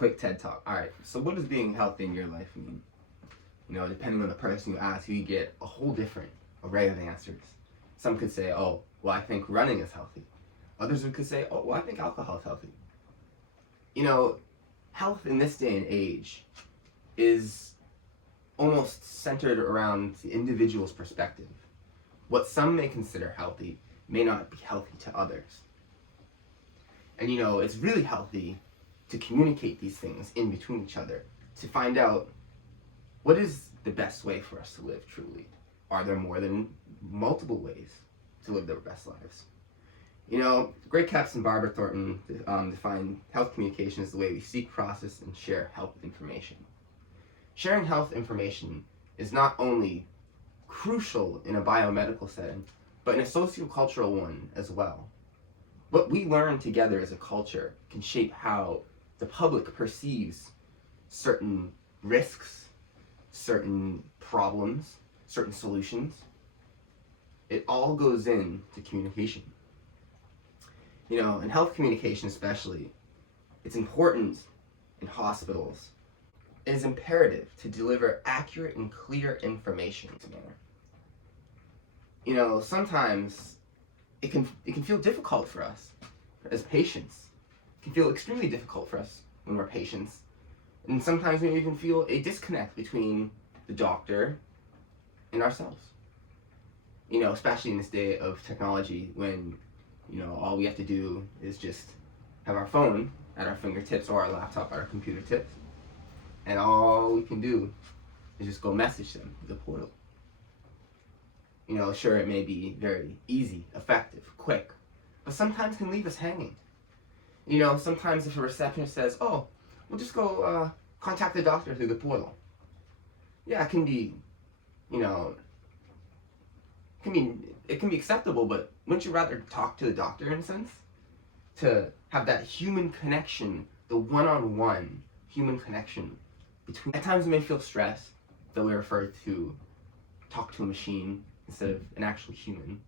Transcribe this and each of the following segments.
Quick TED Talk. All right. So what does being healthy in your life mean? Depending on the person you ask, you get a whole different array of answers. Some could say, oh, well, I think running is healthy. Others could say, oh, well, I think alcohol is healthy. Health in this day and age is almost centered around the individual's perspective. What some may consider healthy may not be healthy to others. And it's really healthy to communicate these things in between each other, to find out what is the best way for us to live truly. Are there more than multiple ways to live their best lives? Greg Capps and Barbara Thornton define health communication as the way we seek, process, and share health information. Sharing health information is not only crucial in a biomedical setting, but in a sociocultural one as well. What we learn together as a culture can shape how the public perceives certain risks, certain problems, certain solutions. It all goes into communication. In health communication especially, it's important in hospitals. It is imperative to deliver accurate and clear information. Sometimes it can feel difficult for us as patients. It can feel extremely difficult for us when we're patients. And sometimes we even feel a disconnect between the doctor and ourselves. Especially in this day of technology when, all we have to do is just have our phone at our fingertips or our laptop at our computer tips. And all we can do is just go message them through the portal. Sure, it may be very easy, effective, quick, but sometimes can leave us hanging. Sometimes if a receptionist says, oh, we'll just go contact the doctor through the portal. Yeah, it can be acceptable, but wouldn't you rather talk to the doctor in a sense? To have that human connection, the one-on-one human connection between. At times we may feel stressed that we refer to talk to a machine instead of an actual human,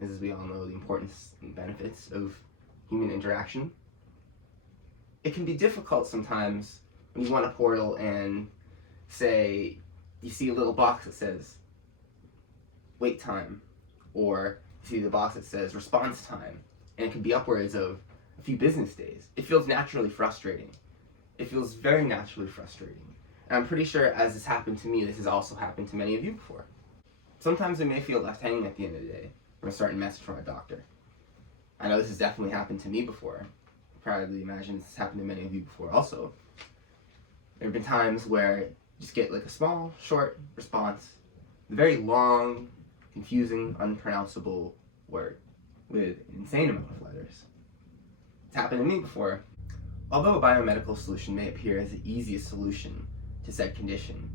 as we all know the importance and benefits of human interaction. It can be difficult sometimes when you want a portal and say you see a little box that says wait time, or you see the box that says response time, and it can be upwards of a few business days. It feels naturally frustrating. It feels very naturally frustrating. And I'm pretty sure as this happened to me, this has also happened to many of you before. Sometimes we may feel left hanging at the end of the day from a certain message from a doctor. I know this has definitely happened to me before. I probably imagine this has happened to many of you before also. There have been times where you just get like a small, short response, a very long, confusing, unpronounceable word with an insane amount of letters. It's happened to me before. Although a biomedical solution may appear as the easiest solution to said condition,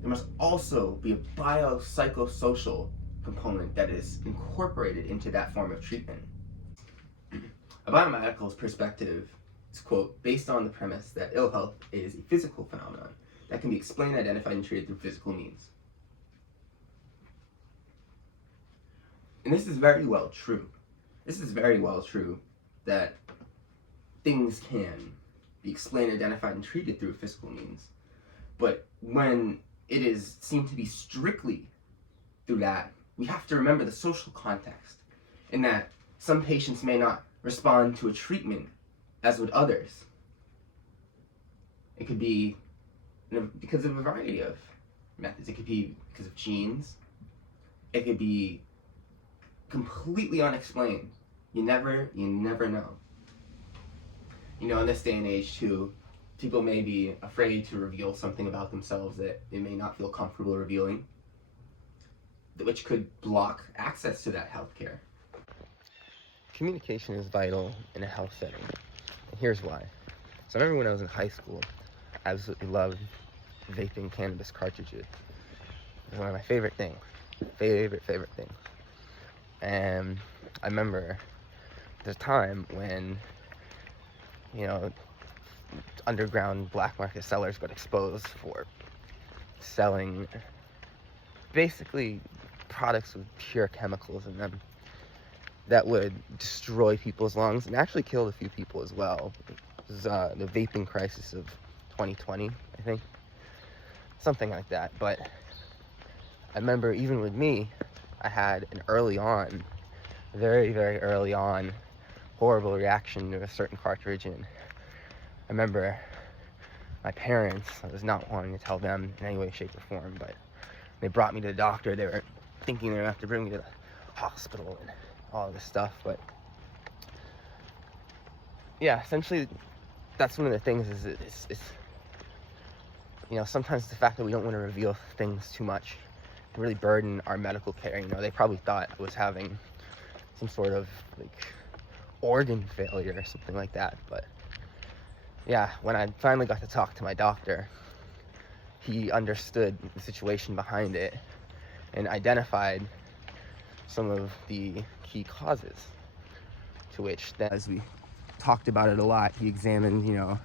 there must also be a biopsychosocial component that is incorporated into that form of treatment. A biomedical's perspective is, quote, based on the premise that ill health is a physical phenomenon that can be explained, identified, and treated through physical means. And this is very well true. This is very well true that things can be explained, identified, and treated through physical means. But when it is seen to be strictly through that, we have to remember the social context, in that some patients may not respond to a treatment as would others. It could be because of a variety of methods. It could be because of genes. It could be completely unexplained. You never know. In this day and age too, people may be afraid to reveal something about themselves that they may not feel comfortable revealing, which could block access to that healthcare. Communication is vital in a health setting, and here's why. So I remember when I was in high school, I absolutely loved vaping cannabis cartridges. It was one of my favorite things. Favorite things. And I remember there's a time when, underground black market sellers got exposed for selling basically products with pure chemicals in them that would destroy people's lungs and actually killed a few people as well. It was the vaping crisis of 2020, I think. Something like that. But I remember even with me, I had an early on, very, very early on, horrible reaction to a certain cartridge. And I remember my parents, I was not wanting to tell them in any way, shape, or form, but they brought me to the doctor. They were thinking they were going to have to bring me to the hospital and all this stuff. But yeah, essentially, that's one of the things is you know, sometimes the fact that we don't want to reveal things too much can really burden our medical care. You know, they probably thought I was having some sort of like organ failure or something like that. But yeah, when I finally got to talk to my doctor, he understood the situation behind it and identified some of the key causes, to which then, as we talked about it a lot, he examined, you know,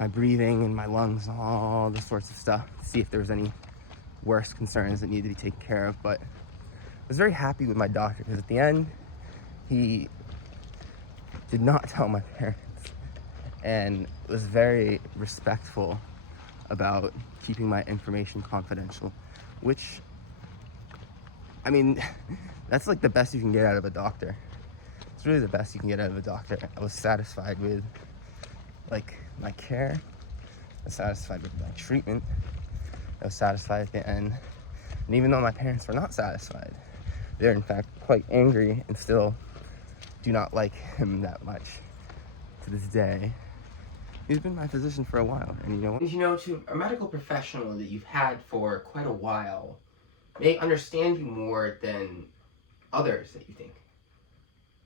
my breathing and my lungs and all this sorts of stuff to see if there was any worse concerns that needed to be taken care of. But I was very happy with my doctor, because at the end, he did not tell my parents and was very respectful about keeping my information confidential, which, I mean, that's like the best you can get out of a doctor. It's really the best you can get out of a doctor. I was satisfied with like my care. I was satisfied with my treatment. I was satisfied at the end. And even though my parents were not satisfied, they're in fact quite angry and still do not like him that much to this day. He's been my physician for a while, and you know, to a medical professional that you've had for quite a while may understand you more than others that you think.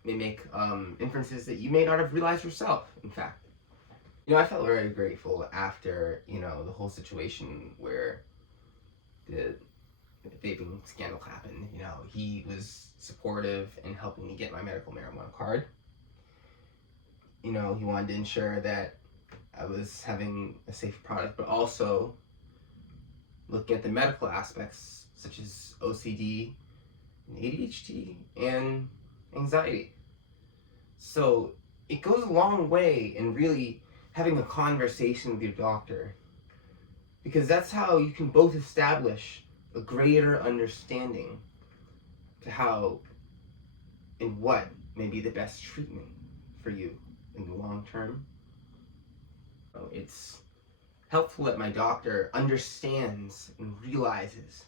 May make inferences that you may not have realized yourself, in fact. You know, I felt very grateful after, you know, the whole situation where the vaping scandal happened. You know, he was supportive in helping me get my medical marijuana card. You know, he wanted to ensure that I was having a safe product, but also looking at the medical aspects such as OCD, and ADHD, and anxiety. So it goes a long way in really having a conversation with your doctor, because that's how you can both establish a greater understanding to how and what may be the best treatment for you in the long term. So it's helpful that my doctor understands and realizes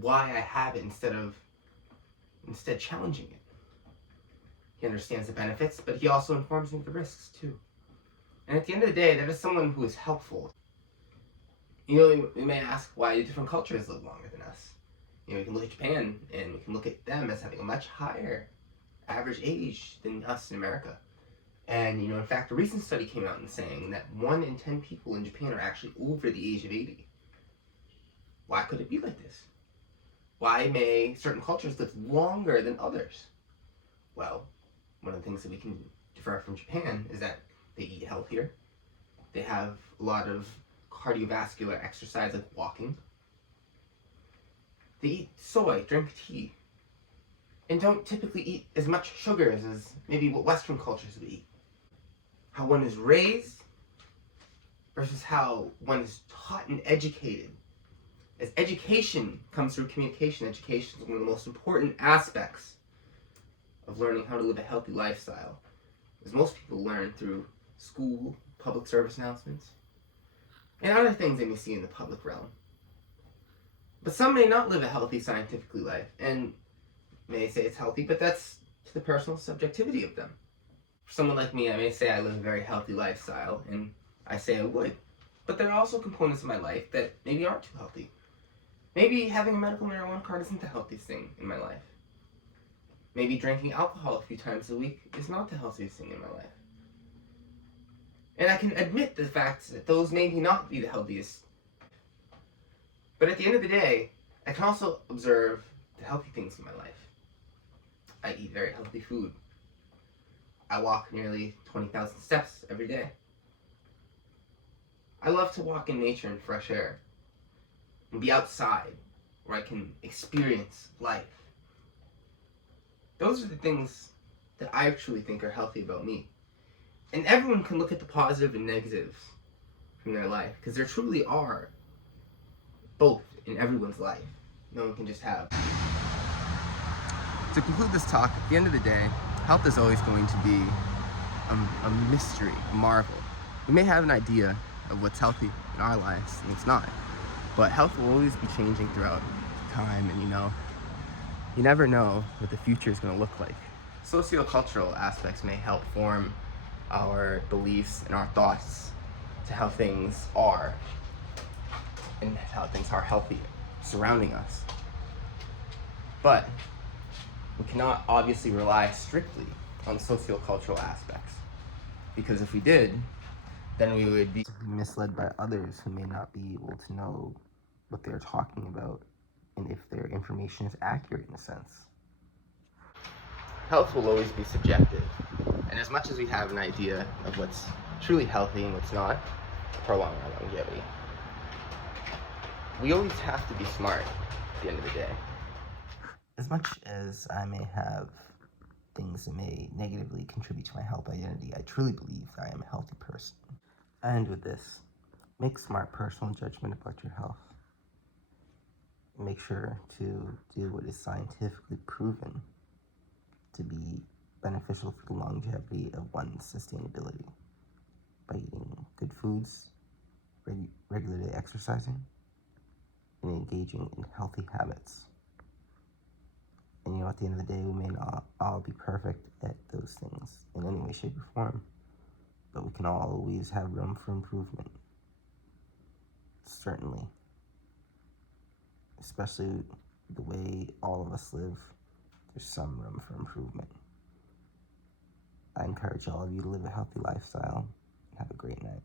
why I have it instead challenging it. He understands the benefits, but he also informs me of the risks too. And at the end of the day, that is someone who is helpful. You know, we may ask why different cultures live longer than us. You know, we can look at Japan and we can look at them as having a much higher average age than us in America. And, you know, in fact, a recent study came out and saying that 1 in 10 people in Japan are actually over the age of 80. Why could it be like this? Why may certain cultures live longer than others? Well, one of the things that we can differ from Japan is that they eat healthier. They have a lot of cardiovascular exercise like walking. They eat soy, drink tea, and don't typically eat as much sugars as maybe what Western cultures would eat. How one is raised versus how one is taught and educated. As education comes through communication, education is one of the most important aspects of learning how to live a healthy lifestyle. As most people learn through school, public service announcements, and other things they may see in the public realm. But some may not live a healthy scientifically life, and may say it's healthy, but that's to the personal subjectivity of them. For someone like me, I may say I live a very healthy lifestyle, and I say I would. But there are also components of my life that maybe aren't too healthy. Maybe having a medical marijuana card isn't the healthiest thing in my life. Maybe drinking alcohol a few times a week is not the healthiest thing in my life. And I can admit the fact that those maybe not be the healthiest. But at the end of the day, I can also observe the healthy things in my life. I eat very healthy food. I walk nearly 20,000 steps every day. I love to walk in nature and fresh air and be outside where I can experience life. Those are the things that I truly think are healthy about me. And everyone can look at the positive and negatives from their life, because there truly are both in everyone's life. No one can just have. To conclude this talk, at the end of the day, health is always going to be a mystery, a marvel. We may have an idea of what's healthy in our lives, and it's not. But health will always be changing throughout time, and you never know what the future is going to look like. Sociocultural aspects may help form our beliefs and our thoughts to how things are and how things are healthy surrounding us. But we cannot obviously rely strictly on sociocultural aspects, because if we did, then we would be misled by others who may not be able to know what they're talking about and if their information is accurate in a sense. Health will always be subjective, and as much as we have an idea of what's truly healthy and what's not to prolong our longevity, we always have to be smart at the end of the day. As much as I may have things that may negatively contribute to my health identity, I truly believe I am a healthy person. I end with this: make smart personal judgment about your health. Make sure to do what is scientifically proven to be beneficial for the longevity of one's sustainability by eating good foods, regularly exercising, and engaging in healthy habits. And at the end of the day, we may not all be perfect at those things in any way, shape, or form, but we can always have room for improvement. Certainly. Especially the way all of us live, there's some room for improvement. I encourage all of you to live a healthy lifestyle. Have a great night.